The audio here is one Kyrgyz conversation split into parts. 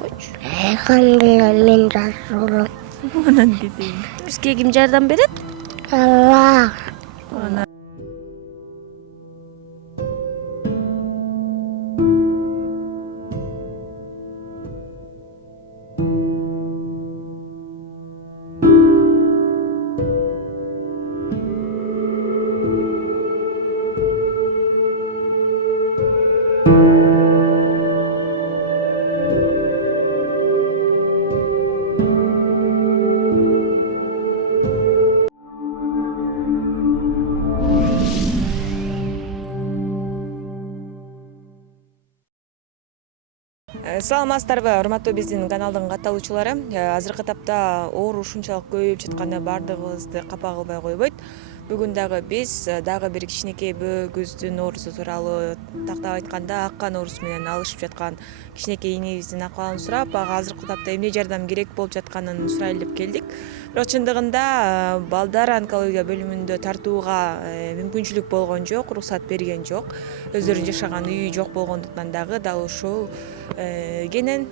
койчу. Elhamdülillah men жашуулум. Анан кетейин. Бизге ким жардам берет? Аллах. Саламатсыздарбы, урматтуу биздин каналдын катталуучулары. Азыркы тапта оору ушунчалык көбөйүп жатканда баардыгыбызды капа кылбай койбойт. Бүгүн дагы биз дагы бир кичинекей бөөбүздүн оорусу тууралуу, тактап айтканда аккан оорусу менен алышып жаткан кичинекей инебиздин акыбалын сурап, ага азыркы тапта эмне жардам керек болуп жатканын сурайлы деп келдик. Бирок чындыгында балдар онкология бөлүмүндө тартууга мүмкүнчүлүк болгон жок, уруксат берген жок. Өздөрүнүн жашаган үйү жок болгондуктан дагы ушул кенен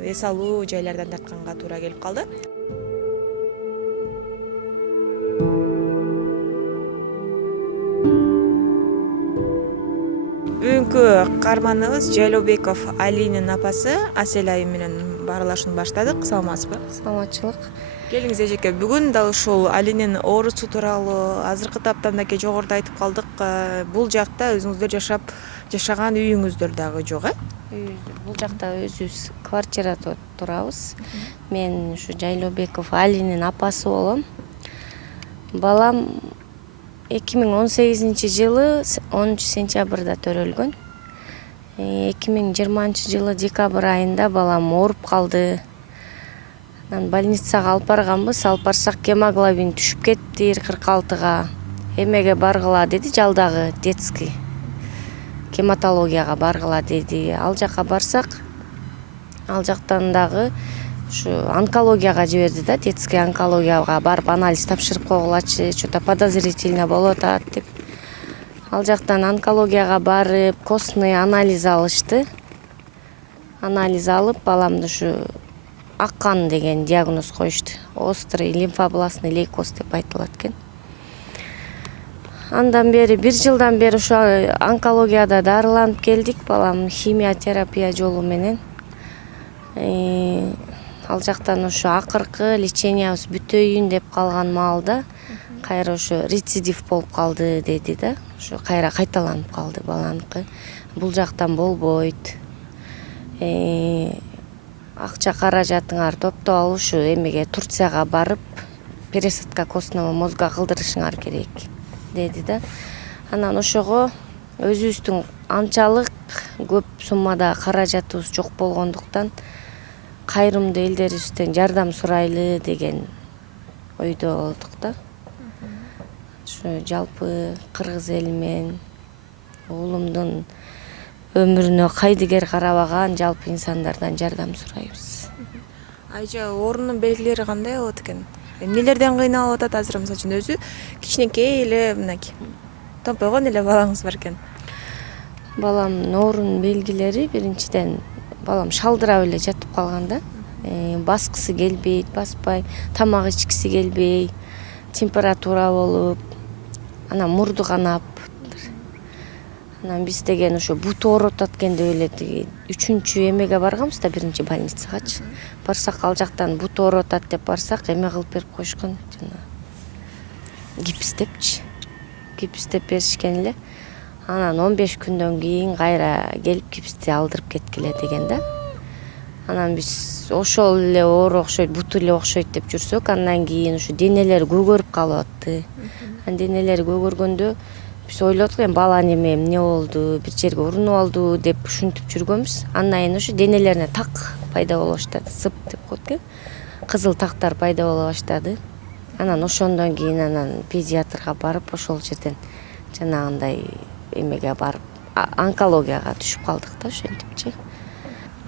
эс алуу жайлардан тартканга туура келип калды. Бүгүнкү каарманыбыз Жайлообеков Алинин апасы Асель айым менен баарлашууну баштадык. Саламатсызбы? Саламатчылык. Келиңиз эжеке, бүгүн дал ушул Алинин оорусу тууралуу азыркы тапта мынакей жогоруда айтып калдык. Бул жакта өзүңүздөр жашаган үйүңүздөр дагы жок, Бул жакта өзүбүз квартирада турабыз. Мен ушу Жайлообеков Алинин апасы болом. Балам 2018-жылы 10-сентябрда төрөлгөн. 2020-жылы декабрь айында балам ооруп калды. Анан больницага алып барганбыз. Алып барсак гемоглобин түшүп кетти 46-га. Эмеге баргыла деди, жалдагы детский гематологияга баргыла деди. Ал жака барсак, ал жактан дагы ушу онкологияга жиберди да, детский онкологияга барып анализ тапшырып койгулачы, что-то подозрительно болуп атат деп. Ал жактан онкологияга барып, костный анализ алышты. Анализ алып, баламды ушу аккан деген диагноз коюшту. Острый лимфобластный лейкоз деп айтылат экен. Андан бери 1 жылдан бери ушу онкологияда дарыланып келдик. Балам химиотерапия жолу менен. Ал жактан ушу акыркы лечениябыз бүтөйүн деп калган маалда кайра ушу рецидив болуп калды деди да. Ушу кайра кайталанып калды баланыкы. Бул жактан болбойт. Акча каражатыңар топтоп алып ушу эмеге Турцияга барып пересадка костного мозга кылдырышыңар керек деди да. Анан ошого өзүбүздүн анчалык көп суммада каражатыбыз жок болгондуктан кайрымдуу элдерибизден жардам сурайлы деген ойдо болдук да. Ушу жалпы кыргыз эли менен уулумдун өмүрүнө кайдыгер карабаган жалпы инсандардан жардам сурайбыз. Айжа, оорунун белгилери кандай болот экен? Эмнелерден кыйналып атат азыр? Мисалы үчүн өзү кичинекей эле мынакей томпойгон эле балаңыз бар экен. Баламдын оорунун белгилери биринчиден балам шалдырап эле жатып калган да. Баскысы келбейт, баспай, тамак ичкиси келбей, температура болуп, анан мурду канап. Анан биз деген ушу буту ооруп атат экен деп эле 3-чү эмеге барганбыз да, 1-чи больницагачы. Барсак ал жактан буту ооруп атат деп барсак, эме кылып берип коюшкан, жана гипстепчи. Гипстеп беришкен эле. Анан 15 күндөн кийин кайра келип гипсти алдырып кеткиле деген да. Анан биз ошол эле оору окшойт, буту эле окшойт деп жүрсөк, андан кийин ушу денелери көгөрүп калып атты. Денелери көгөргөндө биз ойлодук, баланын эмне болду, бир жерге урунуп алды деп ушинтип жүргөнбүз. Андан кийин ушу денелерине так пайда боло баштады, сып деп коет экен. Кызыл тактар пайда боло баштады. Анан ошондон кийин анан педиатрга барып, ошол жерден жанагындай эмеге барып, онкологияга түшүп калдык да, ошентипчи.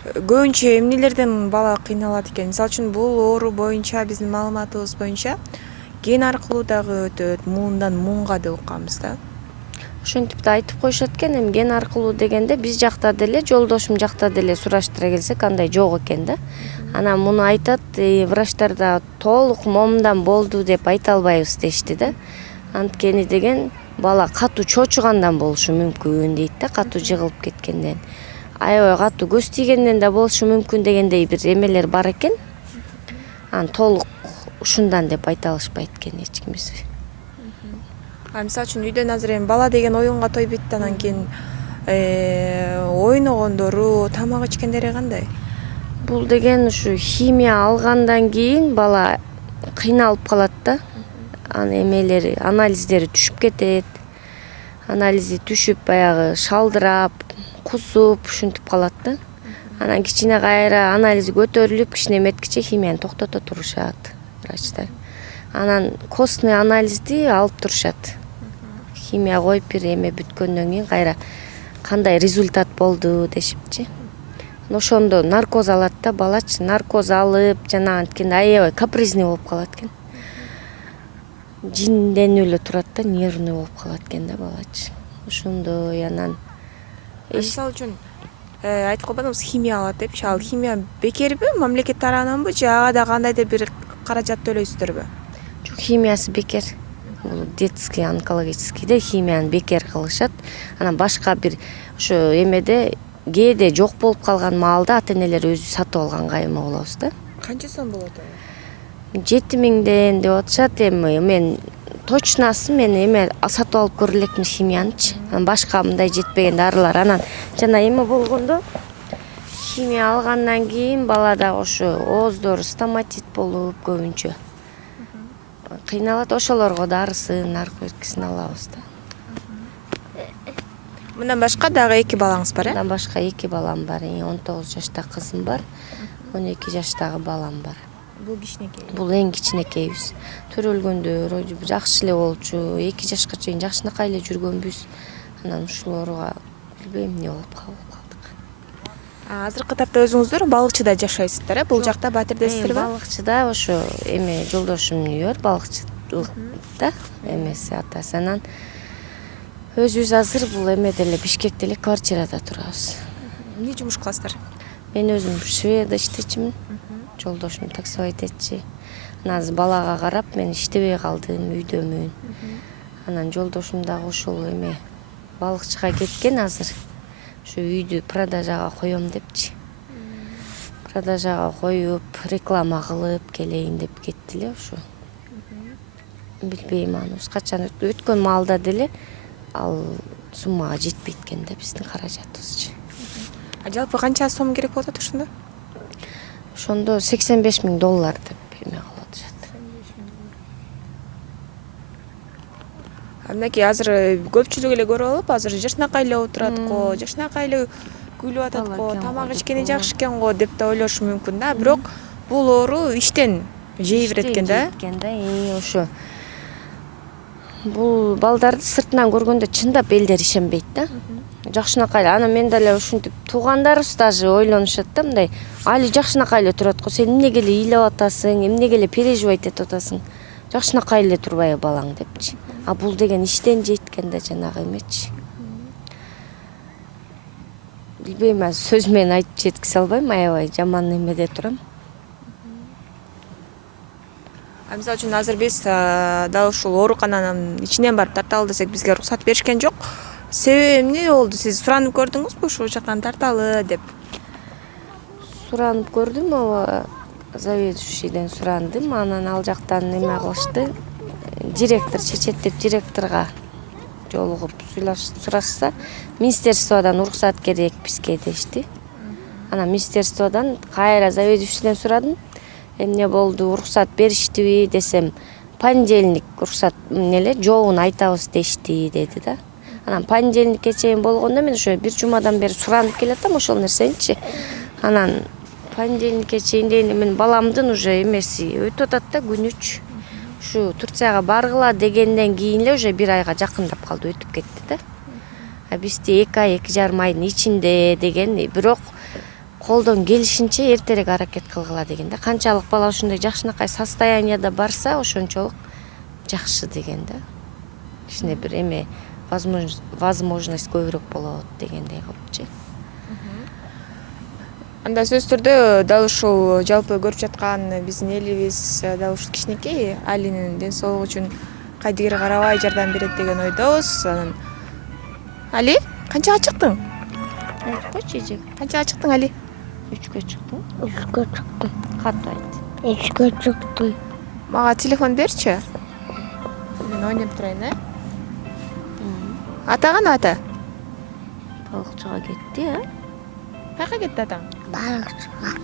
Көбүнчө эмнелерден бала кыйналат экен? Мисалы үчүн бул оору боюнча биздин маалыматыбыз боюнча ген аркылуу дагы өтөт, муундан муунга деп укканбыз да. ошентип да айтып коюшат экен. Эми ген аркылуу дегенде биз жакта деле, жолдошум жакта деле сураштыра келсек андай жок экен да. Анан муну айтат, врачтар да толук момундан болду деп айта албайбыз дешти да. Анткени деген бала катуу чочугандан болушу мүмкүн дейт да, катуу жыгылып кеткенден. Аябай катуу көз тийгенден да болушу мүмкүн дегендей бир эмелер бар экен. Анан толук ушундан деп айта алышпайт экен эч кимиз. Мисалы үчүн үйдөн азыр эми бала деген оюнга тойбойт да, анан кийин ойногондору, тамак ичкендери кандай? Бул деген ушу химия алгандан кийин бала кыйналып калат да. Анын эмелери, анализдери түшүп кетет. Анализи түшүп баягы шалдырап, кусуп ушинтип калат да. Анан кичине кайра анализи көтөрүлүп, кичине эметкиче химияны токтото турушат врачтар. Анан костный анализди алып турушат. Химия коюп бир эме бүткөндөн кийин кайра кандай результат болду дешипчи. Ошондо наркоз алат да, балачы наркоз алып, жана анткенде аябай капризный болуп калат экен. Жинденип эле турат да, нервный болуп калат экен да балачы. Ошондой анан Мисалы үчүн айтып койбодуңуз химия алат депчи, ал химия бекерби, мамлекет тарабынан же ага да кандайдыр бир каражат төлөйсүздөрбү? жок, химиясы бекер. Бул детский онкологическийде химияны бекер кылышат. Анан башка бир ошо эмеде кээде жок болуп калган маалда ата-энелер өзү сатып алганга эме болобуз да. Канча сом болот ал? 7000ден деп атышат. Эми мен точносы мен эме сатып алып көрө элекмин химиянычы. Анан башка мындай жетпеген дарылар. Анан жана эме болгондо химия алгандан кийин балада ошо ооздору стоматит болуп көбүнчө кыйналат. Ошолорго дарысын, наркотиксин алабыз да. Мындан башка дагы 2 балаңыз бар, Мындан башка 2 балам бар. 19 жашта кызым бар, 12 жаштагы балам бар. Бул кичинекей. Бул эң кичинекейбиз. Төрөлгөндөр жакшы эле болчу. 2 жашка чейин жакшынакай эле жүргөнбүз. Анан ушуларга билбейм эмне болуп калдык. Азыркы тапта өзүңүздөр балыкчыда жашайсыздар, бул жакта батирдесиздерби? Балыкчыда ошо эме жолдошумдун үйү бар, балыкчылыкта эмеси атасы. Анан өзүбүз азыр бул эмеде эле Бишкекте эле квартирада турабыз. Эмне жумуш кыласыздар? Мен өзүм шведа иштечимин. Жолдошум таксовайт. Анан азыр балага карап мен иштебей калдым, үйдөмүн. Анан жолдошум дагы ошол эме балыкчыга кеткен азыр. Ушу үйдү продажага коем депчи. Продажага коюп, реклама кылып келейин деп кетти эле ошо. Билбейм аныбыз качан өткөн маалда деле ал суммага жетпейт экен да биздин каражатыбызчы. Жалпы канча сом керек болот ошондо? Ошондо $85,000 деп эме кылып атышат. Мынакей азыр көпчүлүк эле көрүп алып, азыр жашынакай эле отурат го, жашынакай эле күлүп атат го, тамак ичкени жакшы экен го деп да ойлошу мүмкүн да. Бирок бул оору иштен жей берет экен да. Ошо бул балдарды сыртынан көргөндө чындап элдер ишенбейт да. Жакшынакай. Анан мен деле ушинтип туугандарыбыз даже ойлонушат да, мындай али жакшынакай эле турат го, сен эмнеге эле ыйлап атасың, эмнеге эле переживать этип атасың, жакшынакай эле турбайбы балаң депчи. А бул деген иштен жейт экен да жанагы эмечи. Билбейм, сөз менен айтып жеткизе албайм, аябай жаман эмеде турам. Мисалы үчүн азыр биз дал ушул оорукананын ичинен барып тарталы десек бизге уруксат беришкен жок. Себеби эмне болду? Сиз суранып көрдүңүзбү ушул жактан тарталы деп? Суранып көрдүм, заведующийден сурандым. Анан ал жактан эме кылышты. Директор, чечеттеп директорго жолугуп сурашса, министерстводон уруксат керек бизге дешти. Анан министерстводон кайра заведующийден сурадым. Эмне болду, уруксат бериштиби десем, понедельник уруксат жообун айтабыз дешти деди да. Анан понедельникке чейин болгондо мен ошо бир жумадан бери суранып келатам ошол нерсеничи. Анан понедельникке чейин дегенде мен баламдын уже эмеси өтүп атат да, күнүч. Ушу Турцияга баргыла дегенден кийин эле уже 1 айга жакындап калды, өтүп кетти да. Бизде 2 ай, 2,5 айдын ичинде деген, бирок колдон келишинче эртерээк аракет кылгыла деген да. Канчалык бала ушундай жакшынакай состоянияда барса, ошончолук жакшы деген да. Кичине бир эме возможность көбүрөөк болот дегендей кылыпчы. Анда сөзсүз түрдө дал ушул жалпы көрүп жаткан биздин элибиз дал ушул кичинекей Алинин ден соолугу үчүн кайдыгер карабай жардам берет деген ойдобуз. Анан Али, канчага чыктың? Айтып койчу эже. Канчага чыктың, Али? 3-кө чыктым. 3'e çıktım. Кат айт. 3'e çıktım. Мага телефон берчи. Мен ойноп турайын, Ата кана ата? Балыкчыга кетти, Каяка кетти атаң? Balıkçılar.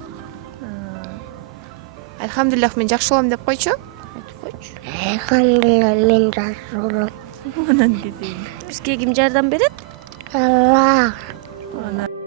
Альхамдулиллах мен жакшы болом деп койчу. Айтып койчу. Elhamdülillah men жақсы болом. Анан кетейин. Бизге ким жардам берет? Allah. Анан